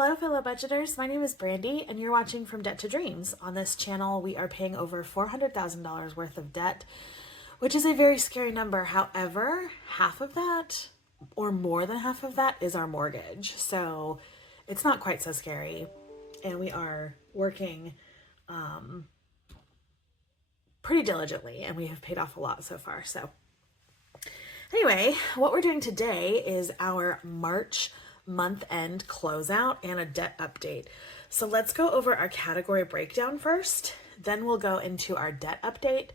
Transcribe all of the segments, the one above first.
Hello, fellow budgeters. My name is Brandy, and you're watching From Debt to Dreams. On this channel, we are paying over $400,000 worth of debt, which is a very scary number. However, half of that, or more than half of that, is our mortgage. So it's not quite so scary. And we are working pretty diligently, and we have paid off a lot so far. So anyway, what we're doing today is our March month-end closeout and a debt update. So let's go over our category breakdown first, then we'll go into our debt update,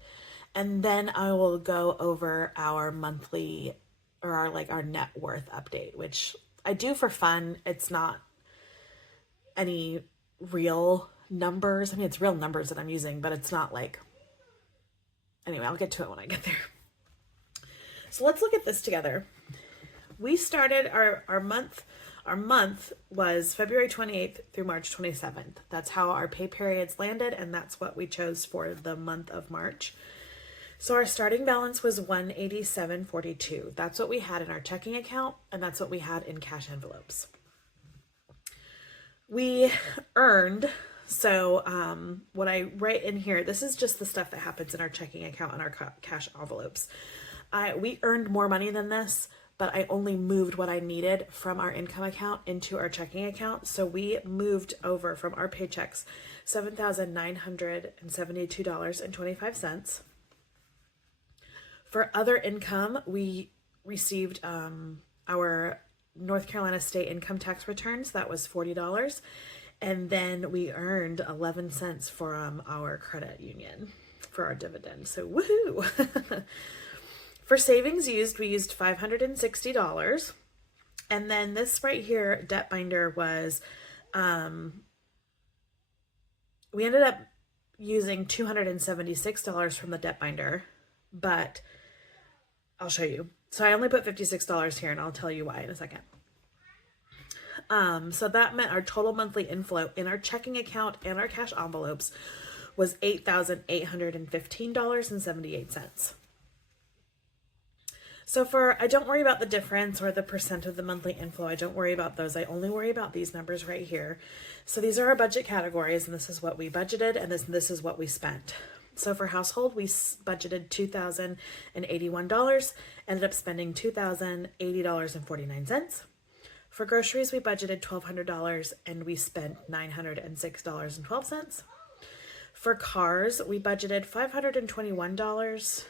and then I will go over our monthly or our net worth update, which I do for fun. It's not any real numbers. I mean, it's real numbers that I'm using, but it's not like, anyway, I'll get to it when I get there. So let's look at this together. We started our month was February 28th through March 27th. That's how our pay periods landed, and that's what we chose for the month of March. So our starting balance was $187.42. That's what we had in our checking account, and that's what we had in cash envelopes. We earned, so what I write in here, this is just the stuff that happens in our checking account and our cash envelopes. We earned more money than this, but I only moved what I needed from our income account into our checking account. So we moved over from our paychecks $7,972.25. For other income, we received our North Carolina state income tax returns. That was $40. And then we earned 11 cents from our credit union for our dividend. So woohoo! For savings used, we used $560. And then this right here, debt binder, was, we ended up using $276 from the debt binder, but I'll show you. So I only put $56 here, and I'll tell you why in a second. So that meant our total monthly inflow in our checking account and our cash envelopes was $8,815.78. So I don't worry about the difference or the percent of the monthly inflow. I don't worry about those. I only worry about these numbers right here. So these are our budget categories, and this is what we budgeted, and this is what we spent. So for household, we budgeted $2,081, ended up spending $2,080.49. For groceries, we budgeted $1,200, and we spent $906.12. For cars, we budgeted $521.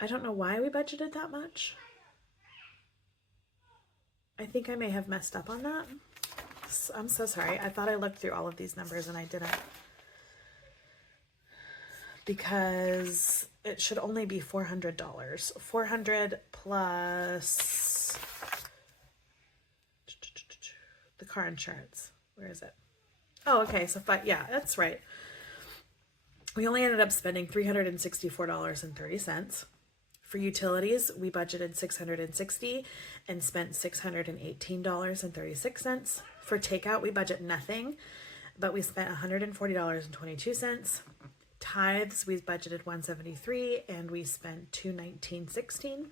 I don't know why we budgeted that much. I think I may have messed up on that. I'm so sorry. I thought I looked through all of these numbers and I didn't. Because it should only be $400. $400 plus the car insurance. Where is it? Oh, okay. So yeah, that's right. We only ended up spending $364.30. For utilities, we budgeted $660 and spent $618.36. For takeout, we budget nothing, but we spent $140.22. Tithes, we budgeted $173 and we spent $219.16.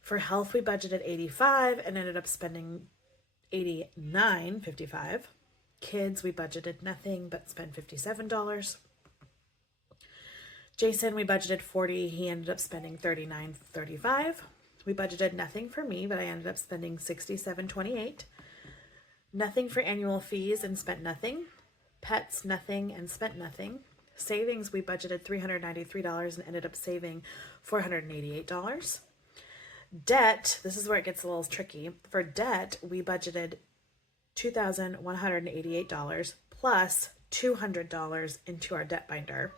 For health, we budgeted $85 and ended up spending $89.55. Kids, we budgeted nothing but spent $57. Jason, we budgeted $40. He ended up spending $39.35. We budgeted nothing for me, but I ended up spending $67.28. Nothing for annual fees and spent nothing. Pets, nothing and spent nothing. Savings, we budgeted $393 and ended up saving $488. Debt, this is where it gets a little tricky. For debt, we budgeted $2,188 plus $200 into our debt binder.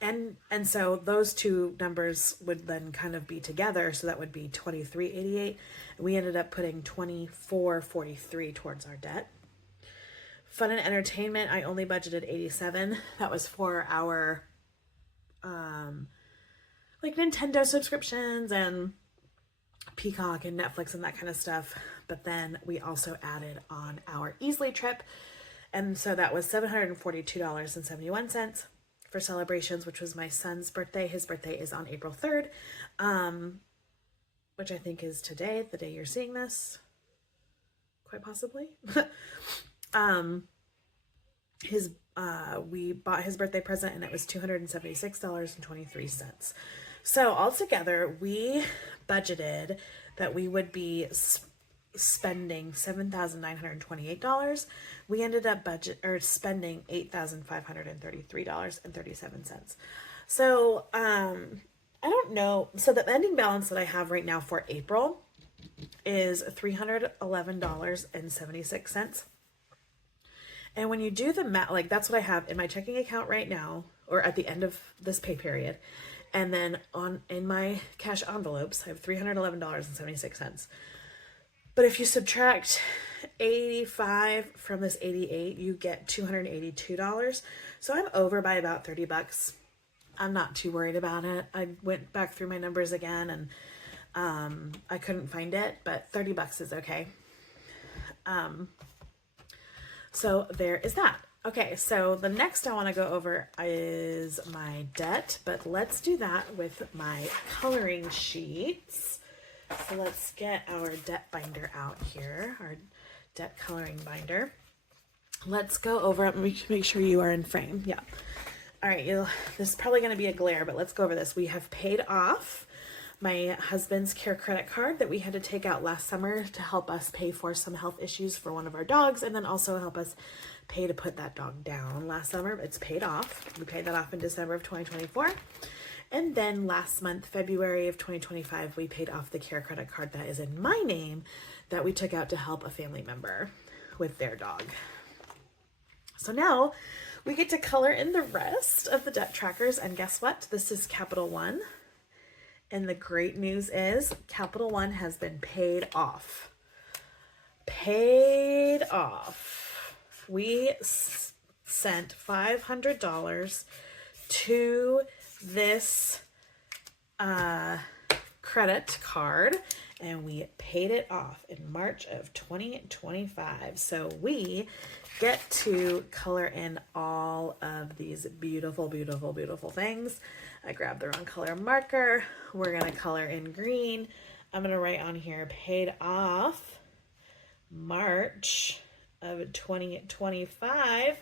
And so those two numbers would then kind of be together, so that would be $23.88. We ended up putting $24.43 towards our debt. Fun and entertainment, I only budgeted $87. That was for our like Nintendo subscriptions and Peacock and Netflix and that kind of stuff. But then we also added on our Easily trip, and so that was $742.71. For celebrations, which was my son's birthday. His birthday is on April 3rd, which I think is today, the day you're seeing this. quite possibly. We bought his birthday present and it was $276.23. So altogether, we budgeted that we would be spending $7,928. We ended up spending $8,533.37. So, I don't know. So the ending balance that I have right now for April is $311.76. And when you do the math, like that's what I have in my checking account right now, or at the end of this pay period. And then in my cash envelopes, I have $311.76. But if you subtract 85 from this 88, you get $282. So I'm over by about $30. I'm not too worried about it. I went back through my numbers again and I couldn't find it, but $30 is okay. So there is that. Okay, so the next I want to go over is my debt, but let's do that with my coloring sheets. So let's get our debt binder out here, our debt coloring binder. Let's go over it. Make sure you are in frame. Yeah. All right, this is probably going to be a glare, but let's go over this. We have paid off my husband's care credit card that we had to take out last summer to help us pay for some health issues for one of our dogs, and then also help us pay to put that dog down last summer. It's paid off. We paid that off in December of 2024. And then last month, February of 2025, we paid off the care credit card that is in my name that we took out to help a family member with their dog. So now we get to color in the rest of the debt trackers. And guess what? This is Capital One. And the great news is Capital One has been paid off. Paid off. We sent $500 to this credit card and we paid it off in March of 2025. So we get to color in all of these beautiful, beautiful, beautiful things. I grabbed the wrong color marker. We're going to color in green. I'm going to write on here, paid off March of 2025.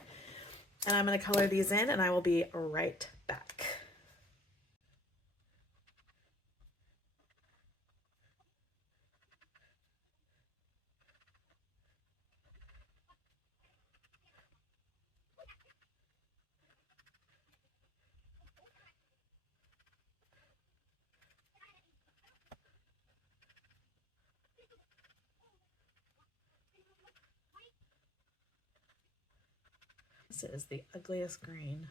And I'm going to color these in and I will be right back. This is the ugliest green.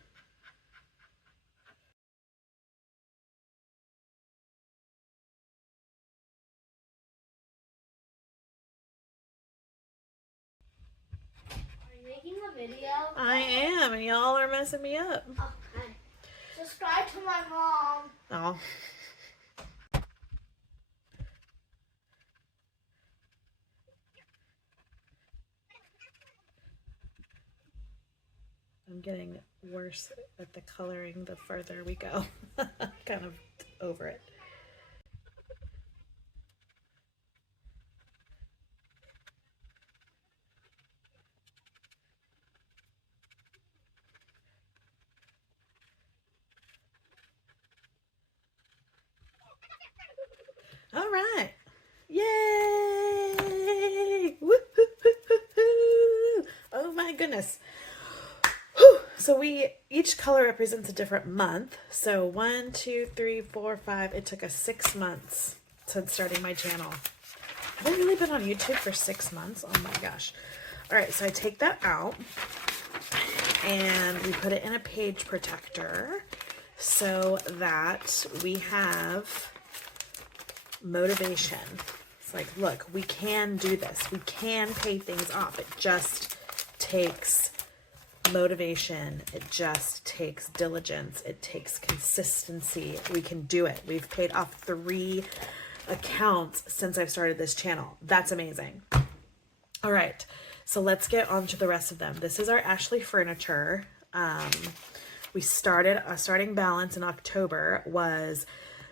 Are you making a video? I am, and y'all are messing me up. Okay. Subscribe to my mom. Oh. I'm getting worse at the coloring the further we go. Kind of over it. All right. Yay! Woo-hoo-hoo-hoo-hoo! Oh my goodness. Whew. So each color represents a different month. So 1, 2, 3, 4, 5. It took us 6 months since starting my channel. Have I really been on YouTube for 6 months? Oh my gosh. All right, so I take that out and we put it in a page protector so that we have motivation. It's like, look, we can do this. We can pay things off. It just takes motivation. It just takes diligence. It takes consistency. We can do it. We've paid off 3 accounts since I've started this channel. That's amazing. All right, so let's get on to the rest of them. This is our Ashley furniture. We started, our starting balance in October was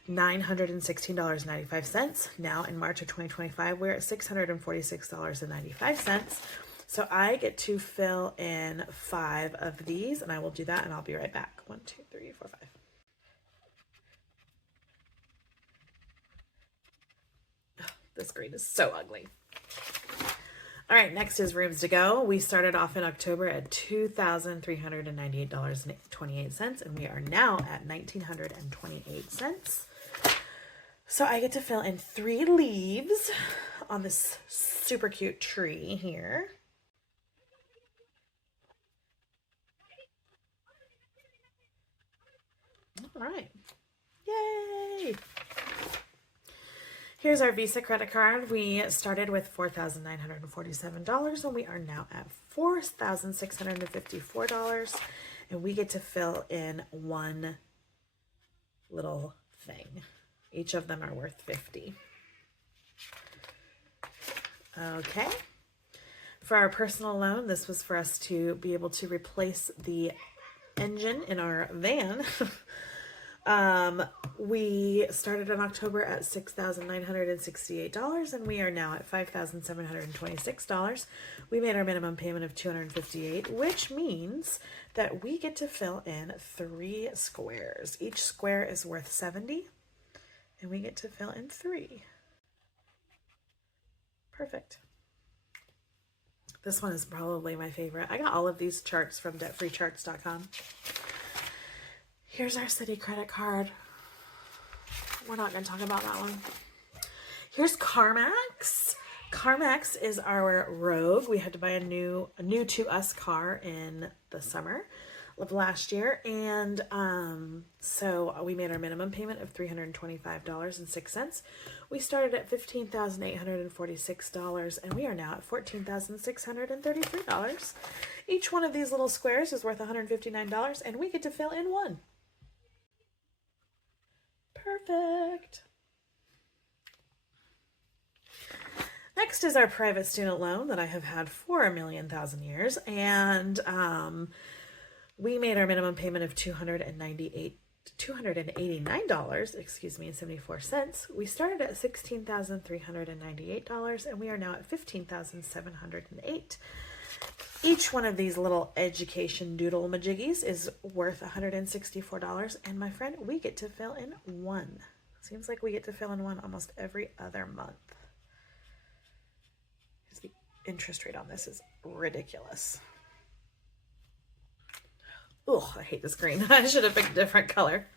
$916.95. Now in March of 2025, we're at $646.95. So I get to fill in 5 of these, and I will do that, and I'll be right back. 1, 2, 3, 4, 5. Oh, this green is so ugly. All right, next is rooms to go. We started off in October at $2,398.28, and we are now at $1,928. So I get to fill in 3 leaves on this super cute tree here. All right. Yay! Here's our Visa credit card. We started with $4,947 and we are now at $4,654, and we get to fill in 1 little thing. Each of them are worth $50. Okay. For our personal loan, this was for us to be able to replace the engine in our van. We started in October at $6,968 and we are now at $5,726. We made our minimum payment of $258, which means that we get to fill in 3 squares. Each square is worth $70 and we get to fill in 3. Perfect. This one is probably my favorite. I got all of these charts from debtfreecharts.com. Here's our city credit card. We're not going to talk about that one. Here's CarMax. CarMax is our Rogue. We had to buy a new to us car in the summer of last year. And so we made our minimum payment of $325.06. We started at $15,846 and we are now at $14,633. Each one of these little squares is worth $159 and we get to fill in 1. Perfect. Next is our private student loan that I have had for 1,000,000 years, and we made our minimum payment of $289, and 74 cents. We started at $16,398, and we are now at $15,708. Each one of these little education doodle majiggies is worth $164, and my friend, we get to fill in 1. Seems like we get to fill in 1 almost every other month. The interest rate on this is ridiculous. Oh, I hate this green. I should have picked a different color.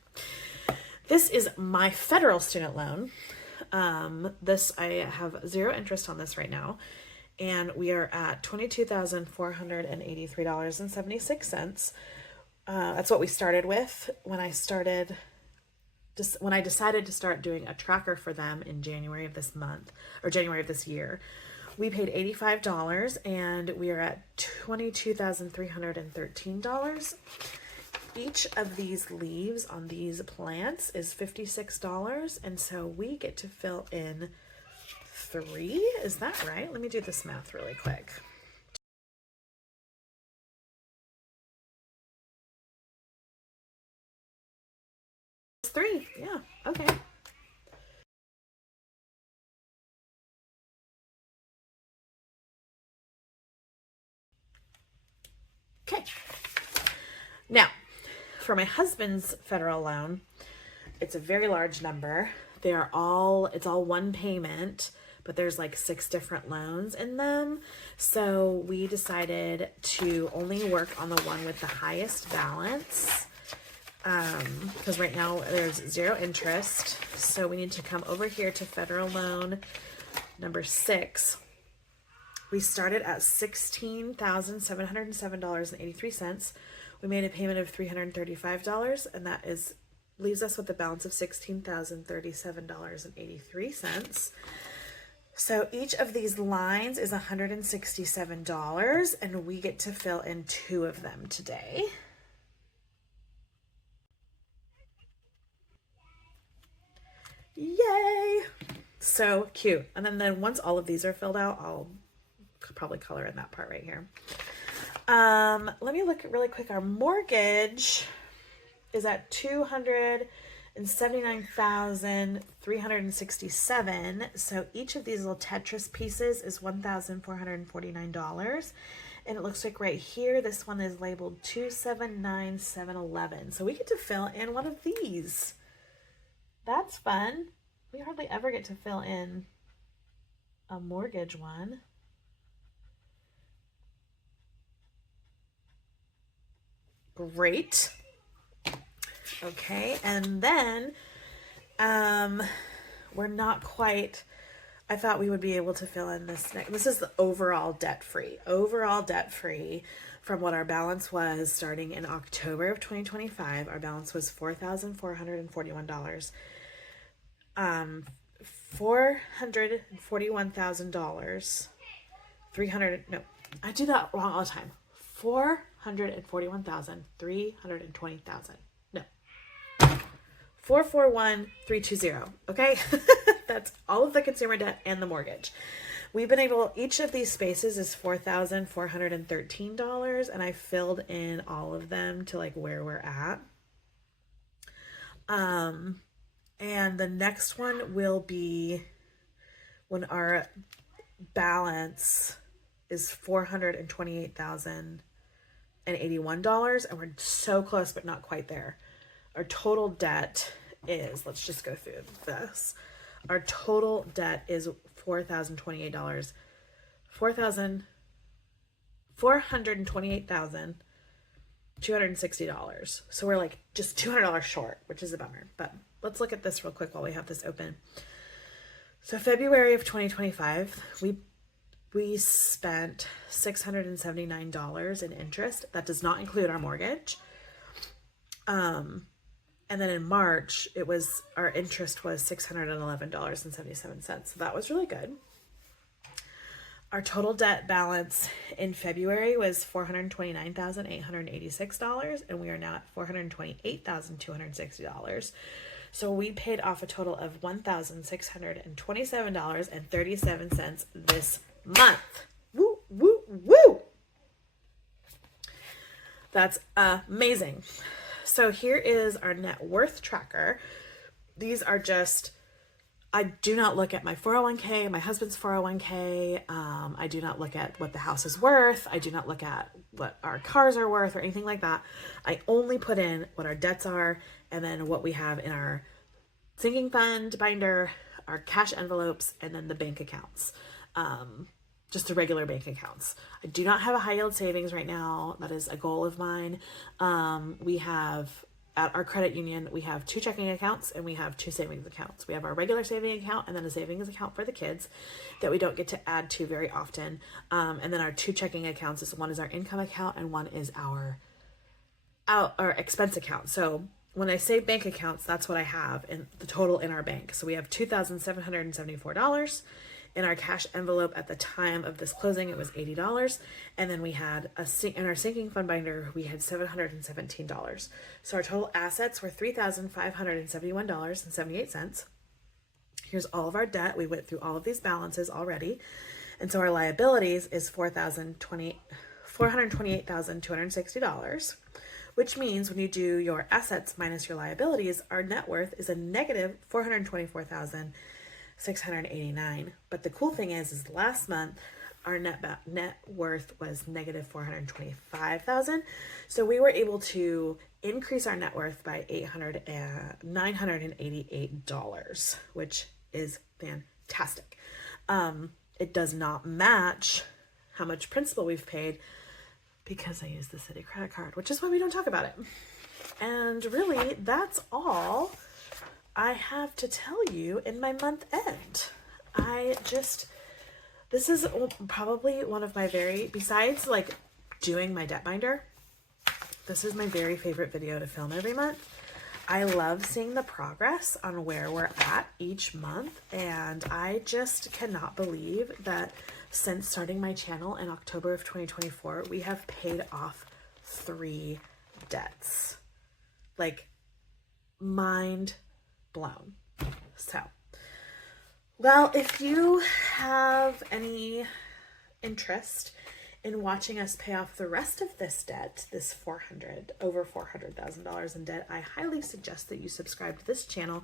This is my federal student loan. This, I have 0 interest on this right now. And we are at $22,483.76. That's what we started with when I decided to start doing a tracker for them in January of this year. We paid $85 and we are at $22,313. Each of these leaves on these plants is $56, and so we get to fill in 3. Is that right? Let me do this math really quick. It's 3. Yeah. Okay. Okay. Now, for my husband's federal loan, it's a very large number. It's all 1 payment, but there's like 6 different loans in them. So we decided to only work on the one with the highest balance, because right now there's 0 interest. So we need to come over here to federal loan number 6. We started at $16,707.83. We made a payment of $335, and that leaves us with a balance of $16,037.83. So each of these lines is $167, and we get to fill in 2 of them today. Yay! So cute. And then once all of these are filled out, I'll probably color in that part right here. Let me look really quick. Our mortgage is at $288 and 79,367. So each of these little Tetris pieces is $1,449. And it looks like right here, this one is labeled 279,711. So we get to fill in one of these. That's fun. We hardly ever get to fill in a mortgage one. Great. Okay, and then we're not quite, I thought we would be able to fill in this next. This is the overall debt-free. Overall debt-free from what our balance was starting in October of 2025. Our balance was $4,441. $441,000. 300, no, I do that wrong all the time. 441,320,000. No. 441,320. Okay. That's all of the consumer debt and the mortgage. We've been able, each of these spaces is $4,413, and I filled in all of them to like where we're at. And the next one will be when our balance is $428,081, and we're so close but not quite there. Our total debt is, let's just go through this. Our total debt is $428,000. $428,260. So we're like just $200 short, which is a bummer. But let's look at this real quick while we have this open. So February of 2025, we spent $679 in interest. That does not include our mortgage. And then in March, our interest was $611.77. So that was really good. Our total debt balance in February was $429,886, and we are now at $428,260. So we paid off a total of $1,627.37 this month. Woo, woo, woo! That's amazing. So here is our net worth tracker. These are just, I do not look at my 401k, my husband's 401k. I do not look at what the house is worth. I do not look at what our cars are worth or anything like that. I only put in what our debts are and then what we have in our sinking fund binder, our cash envelopes, and then the bank accounts. Just the regular bank accounts. I do not have a high yield savings right now. That is a goal of mine. We have, at our credit union, we have 2 checking accounts and we have 2 savings accounts. We have our regular saving account and then a savings account for the kids that we don't get to add to very often. And then our 2 checking accounts is, one is our income account and one is our expense account. So when I say bank accounts, that's what I have in the total in our bank. So we have $2,774. In our cash envelope at the time of this closing, it was $80. And then we had in our sinking fund binder, we had $717. So our total assets were $3,571.78. Here's all of our debt. We went through all of these balances already. And so our liabilities is $428,260, which means when you do your assets minus your liabilities, our net worth is a negative $424,689. But the cool thing is last month our net worth was negative $425,000. So we were able to increase our net worth by $988, which is fantastic. It does not match how much principal we've paid because I use the city credit card, which is why we don't talk about it. And really, that's all I have to tell you in my month end. This is probably one of my besides like doing my debt binder, this is my very favorite video to film every month. I love seeing the progress on where we're at each month, and I just cannot believe that since starting my channel in October of 2024, we have paid off 3 debts. Like, mind blown. So, well, if you have any interest in watching us pay off the rest of this debt, this over $400,000 in debt, I highly suggest that you subscribe to this channel.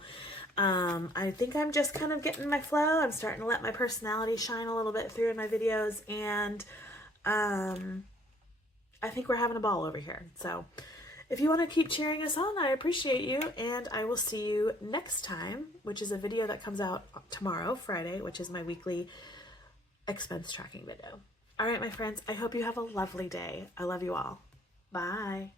I think I'm just kind of getting my flow. I'm starting to let my personality shine a little bit through in my videos, and I think we're having a ball over here. So if you want to keep cheering us on, I appreciate you, and I will see you next time, which is a video that comes out tomorrow, Friday, which is my weekly expense tracking video. All right, my friends, I hope you have a lovely day. I love you all. Bye.